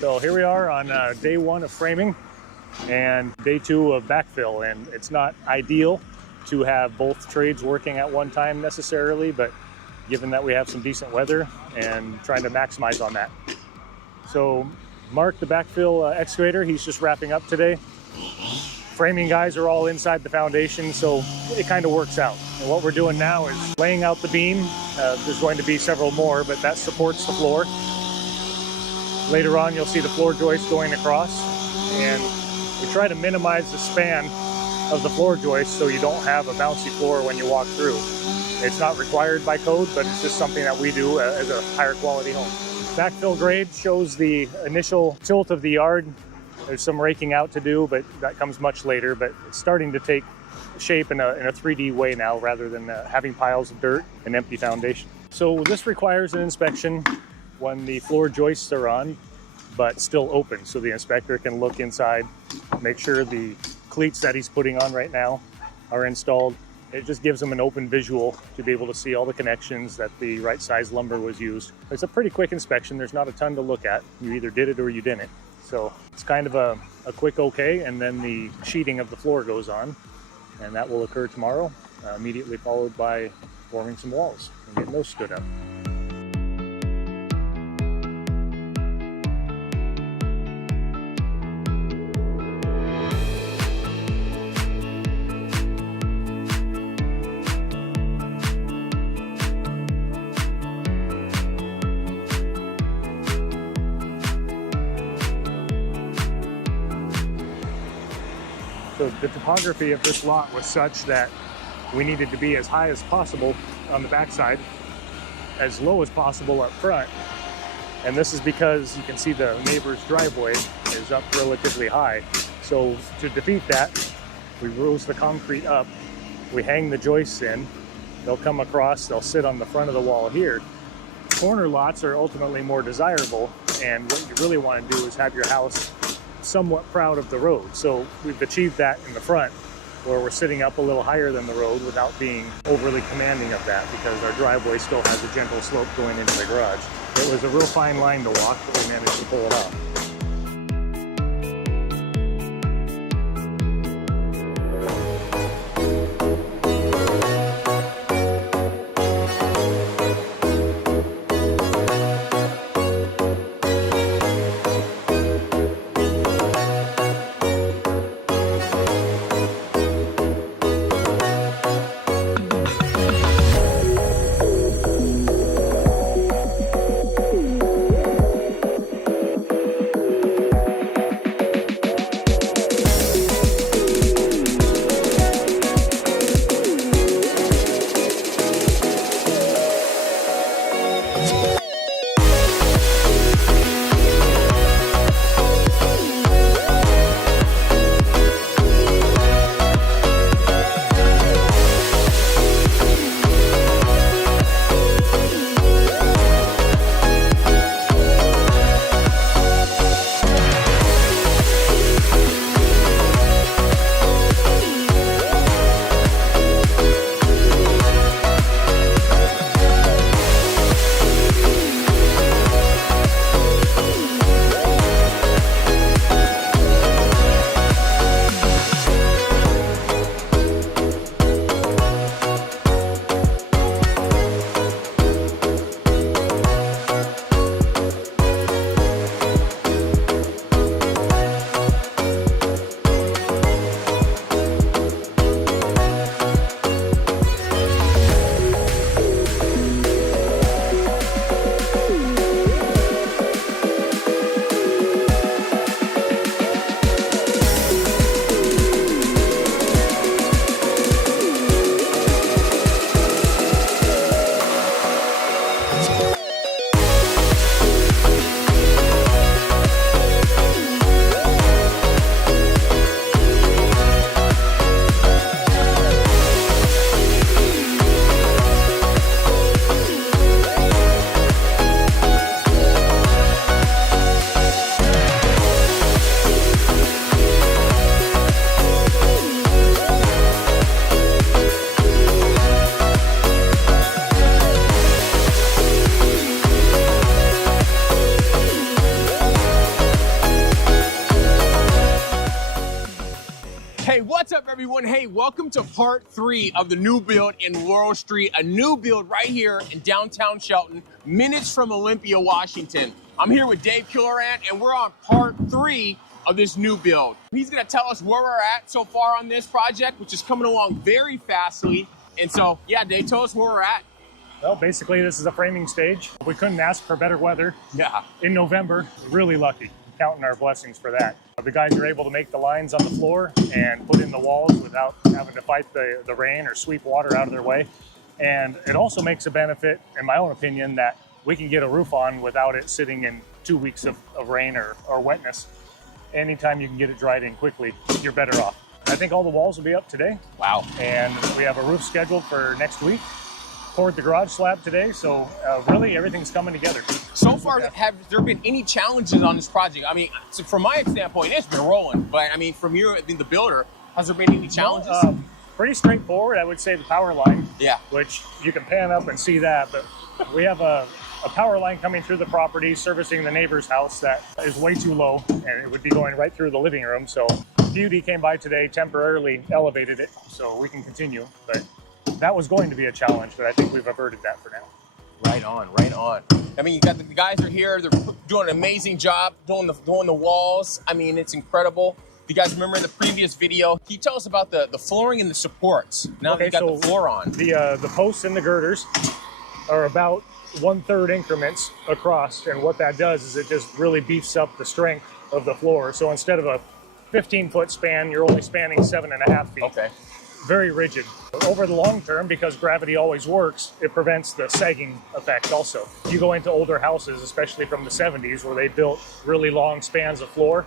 So here we are on day one of framing and day two of backfill, and it's not ideal to have both trades working at one time necessarily, but given that we have some decent weather and trying to maximize on that. So Mark, the backfill excavator, he's just wrapping up today. Framing guys are all inside the foundation, so it kind of works out. And what we're doing now is laying out the beam. There's going to be several more, but that supports the floor. Later on, you'll see the floor joist going across, and we try to minimize the span of the floor joist so you don't have a bouncy floor when you walk through. It's not required by code, but it's just something that we do as a higher quality home. Backfill grade shows the initial tilt of the yard. There's some raking out to do, but that comes much later, but it's starting to take shape in a 3D way now rather than having piles of dirt and empty foundation. So this requires an inspection when the floor joists are on, but still open, so the inspector can look inside, make sure the cleats that he's putting on right now are installed. It just gives him an open visual to be able to see all the connections, that the right size lumber was used. It's a pretty quick inspection. There's not a ton to look at. You either did it or you didn't. So it's kind of a quick okay, and then the sheeting of the floor goes on, and that will occur tomorrow, immediately followed by forming some walls and getting those stood up. So the topography of this lot was such that we needed to be as high as possible on the backside, as low as possible up front. And this is because you can see the neighbor's driveway is up relatively high. So to defeat that, we rose the concrete up, we hang the joists in, they'll come across, they'll sit on the front of the wall here. Corner lots are ultimately more desirable, and what you really want to do is have your house somewhat proud of the road. So we've achieved that in the front, where we're sitting up a little higher than the road without being overly commanding of that, because our driveway still has a gentle slope going into the garage. It was a real fine line to walk, but we managed to pull it off. What's up, everyone? Hey, welcome to part 3 of the new build in Laurel Street, a new build right here in downtown Shelton, minutes from Olympia, Washington. I'm here with Dave Killoran, and we're on part 3 of this new build. He's gonna tell us where we're at so far on this project, which is coming along very fastly. And so, yeah, Dave, tell us where we're at. Well, basically, this is a framing stage. We couldn't ask for better weather. Yeah. In November, really lucky, counting our blessings for that. The guys are able to make the lines on the floor and put in the walls without having to fight the rain or sweep water out of their way. And it also makes a benefit, in my own opinion, that we can get a roof on without it sitting in 2 weeks of rain or wetness. Anytime you can get it dried in quickly, you're better off. I think all the walls will be up today. Wow. And we have a roof scheduled for next week. Poured the garage slab today, so really everything's coming together. So far, have there been any challenges on this project? I mean, so from my standpoint, it's been rolling, but I mean, from you, the builder, has there been any challenges? Pretty straightforward, I would say the power line. Yeah. Which you can pan up and see that, but we have a power line coming through the property, servicing the neighbor's house that is way too low, and it would be going right through the living room. So Beauty came by today, temporarily elevated it, so we can continue, but that was going to be a challenge, but I think we've averted that for now. Right on, right on. I mean, you got the guys are here. They're doing an amazing job doing the walls. I mean, it's incredible. If you guys remember in the previous video, can you tell us about the flooring and the supports? Now that you got the floor on. The posts and the girders are about 1/3 increments across, and what that does is it just really beefs up the strength of the floor. So instead of a 15-foot span, you're only spanning 7.5 feet. Okay. Very rigid. Over the long term, because gravity always works, it prevents the sagging effect also. You go into older houses, especially from the 70s, where they built really long spans of floor,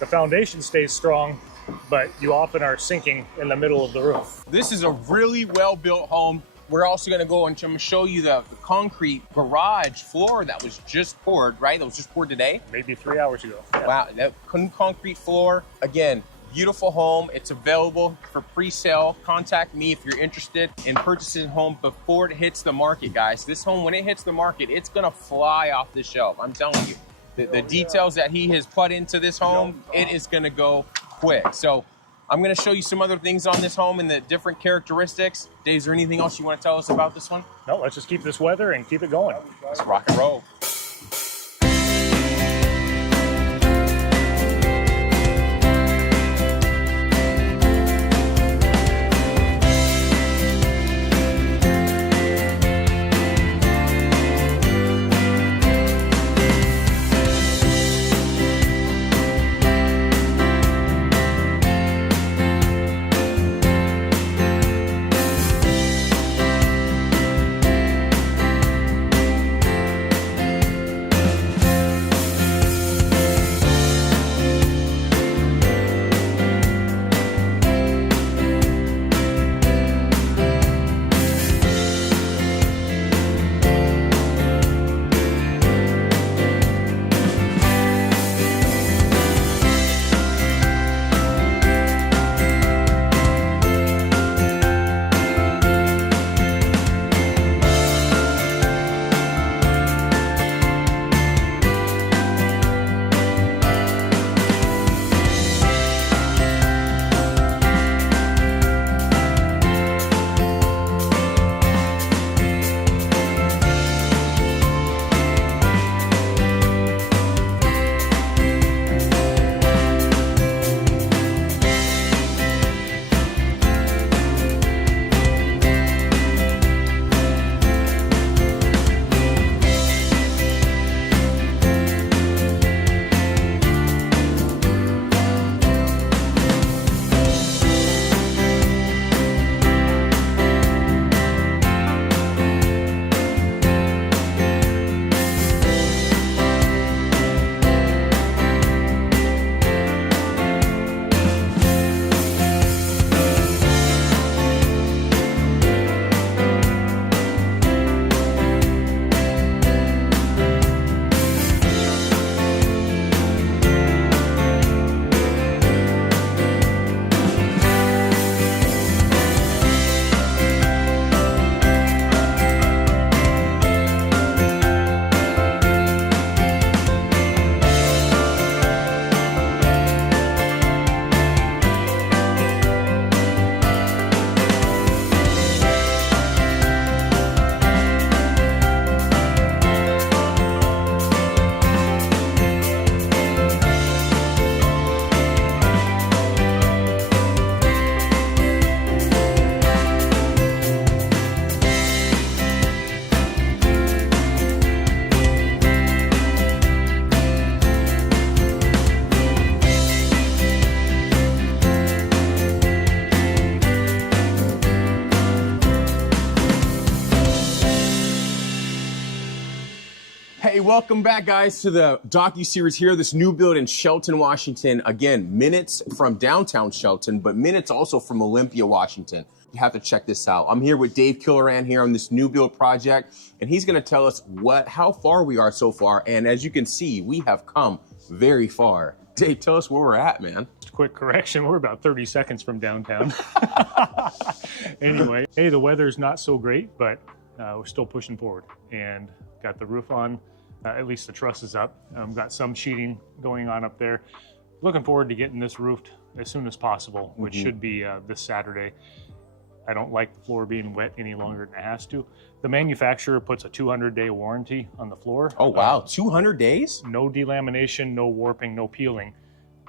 the foundation stays strong, but you often are sinking in the middle of the roof. This is a really well-built home. We're also gonna go and I'm gonna show you the concrete garage floor that was just poured, right? That was just poured today? Maybe 3 hours ago. Yeah. Wow, that concrete floor. Again, beautiful home. It's available for pre-sale. Contact me if you're interested in purchasing a home before it hits the market, guys. This home, when it hits the market, it's gonna fly off the shelf. I'm telling you. The details that he has put into this home, it is gonna go quick. So I'm gonna show you some other things on this home and the different characteristics. Dave, is there anything else you wanna tell us about this one? No, let's just keep this weather and keep it going. Let's rock and roll. Welcome back, guys, to the docuseries here, this new build in Shelton, Washington. Again, minutes from downtown Shelton, but minutes also from Olympia, Washington. You have to check this out. I'm here with Dave Killoran here on this new build project, and he's gonna tell us how far we are so far. And as you can see, we have come very far. Dave, tell us where we're at, man. Just a quick correction, we're about 30 seconds from downtown. Anyway, hey, the weather's not so great, but we're still pushing forward and got the roof on. At least the truss is up. Got some sheeting going on up there. Looking forward to getting this roofed as soon as possible, which should be this Saturday. I don't like the floor being wet any longer than it has to. The manufacturer puts a 200-day warranty on the floor. Oh, wow, 200 days? No delamination, no warping, no peeling.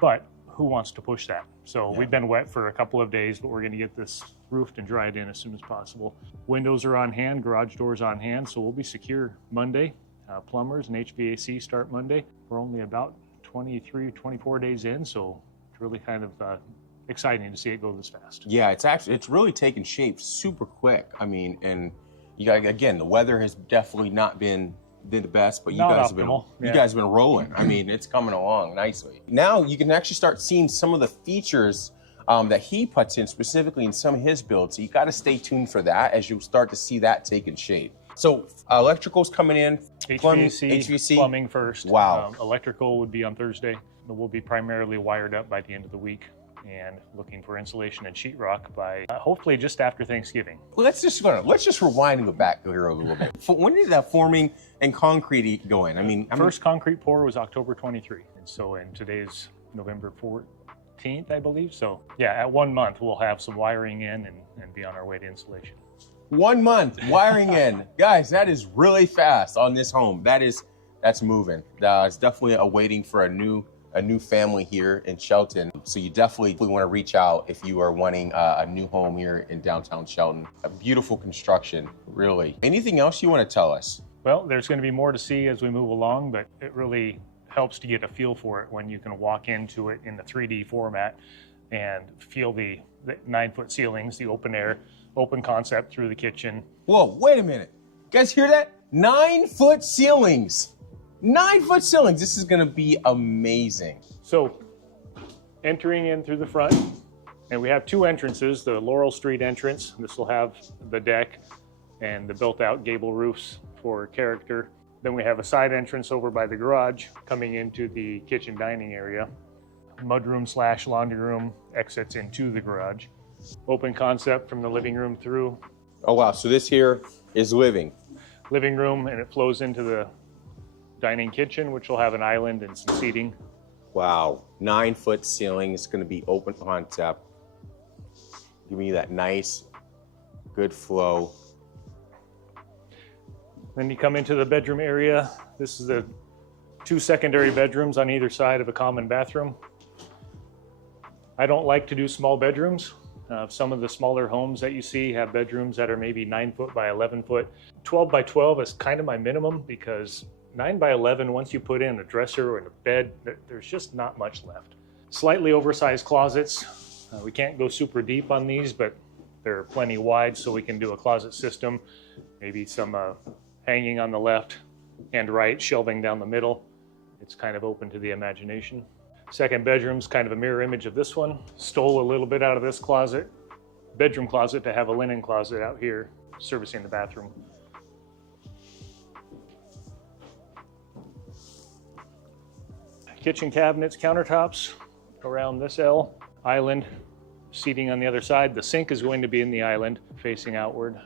But who wants to push that? So we've been wet for a couple of days, but we're gonna get this roofed and dried in as soon as possible. Windows are on hand, garage doors on hand, so we'll be secure Monday. Plumbers and HVAC start Monday. We're only about 23, 24 days in, so it's really kind of exciting to see it go this fast. Yeah, it's really taken shape super quick. I mean, and you got, again, the weather has definitely not been the best, but you guys have been rolling. I mean, it's coming along nicely. Now you can actually start seeing some of the features that he puts in specifically in some of his builds. So you got to stay tuned for that as you start to see that taking shape. So electrical's coming in, HVAC, plumbing first. Wow. Electrical would be on Thursday. We'll be primarily wired up by the end of the week and looking for insulation and sheetrock by hopefully just after Thanksgiving. Let's just rewind and go back here a little bit. When did that forming and concrete go in? I mean, first concrete pour was October 23, and so and today's November 14th, I believe. So yeah, at 1 month we'll have some wiring in and be on our way to insulation. 1 month wiring in, guys. That is really fast on this home. That's moving. It's definitely awaiting for a new family here in Shelton. So you definitely want to reach out if you are wanting a new home here in downtown Shelton. A beautiful construction, really. Anything else you want to tell us? Well, there's going to be more to see as we move along, but it really helps to get a feel for it when you can walk into it in the 3D format and feel the 9-foot ceilings, the open air, open concept through the kitchen. Whoa, wait a minute. You guys hear that? 9-foot ceilings. 9-foot ceilings. This is going to be amazing. So entering in through the front, and we have two entrances, the Laurel Street entrance. This will have the deck and the built out gable roofs for character. Then we have a side entrance over by the garage coming into the kitchen dining area. Mudroom / laundry room exits into the garage. Open concept from the living room through. Oh wow, so this here is living room, and it flows into the dining kitchen, which will have an island and some seating. Wow, 9-foot ceiling. It's going to be open concept. Give me that nice, good flow. Then you come into the bedroom area. This is the 2 secondary bedrooms on either side of a common bathroom. I don't like to do small bedrooms. Some of the smaller homes that you see have bedrooms that are maybe 9 foot by 11 foot. 12 by 12 is kind of my minimum, because 9 by 11, once you put in a dresser and a bed, there's just not much left. Slightly oversized closets. We can't go super deep on these, but they're plenty wide, so we can do a closet system. Maybe some hanging on the left and right, shelving down the middle. It's kind of open to the imagination. Second bedroom's kind of a mirror image of this one. Stole a little bit out of this closet, bedroom closet, to have a linen closet out here servicing the bathroom. Kitchen cabinets, countertops around this L. Island, seating on the other side. The sink is going to be in the island facing outward.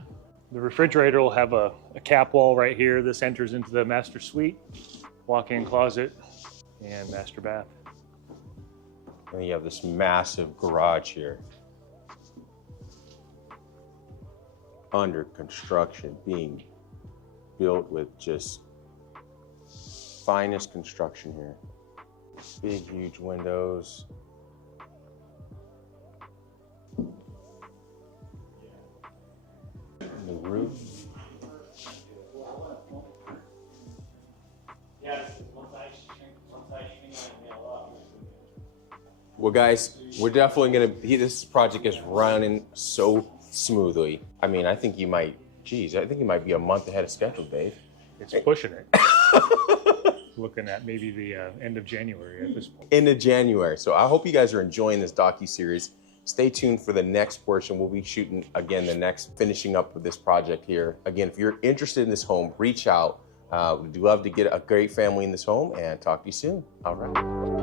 The refrigerator will have a cap wall right here. This enters into the master suite, walk-in closet, and master bath. And you have this massive garage here. Under construction, being built with just finest construction here. Big, huge windows. And the roof. Well, guys, we're definitely this project is running so smoothly. I mean, I think you might be a month ahead of schedule, Dave. It's pushing it. Looking at maybe the end of January at this point. End of January. So I hope you guys are enjoying this docuseries. Stay tuned for the next portion. We'll be shooting again the next, finishing up with this project here. Again, if you're interested in this home, reach out. We'd love to get a great family in this home and talk to you soon. All right.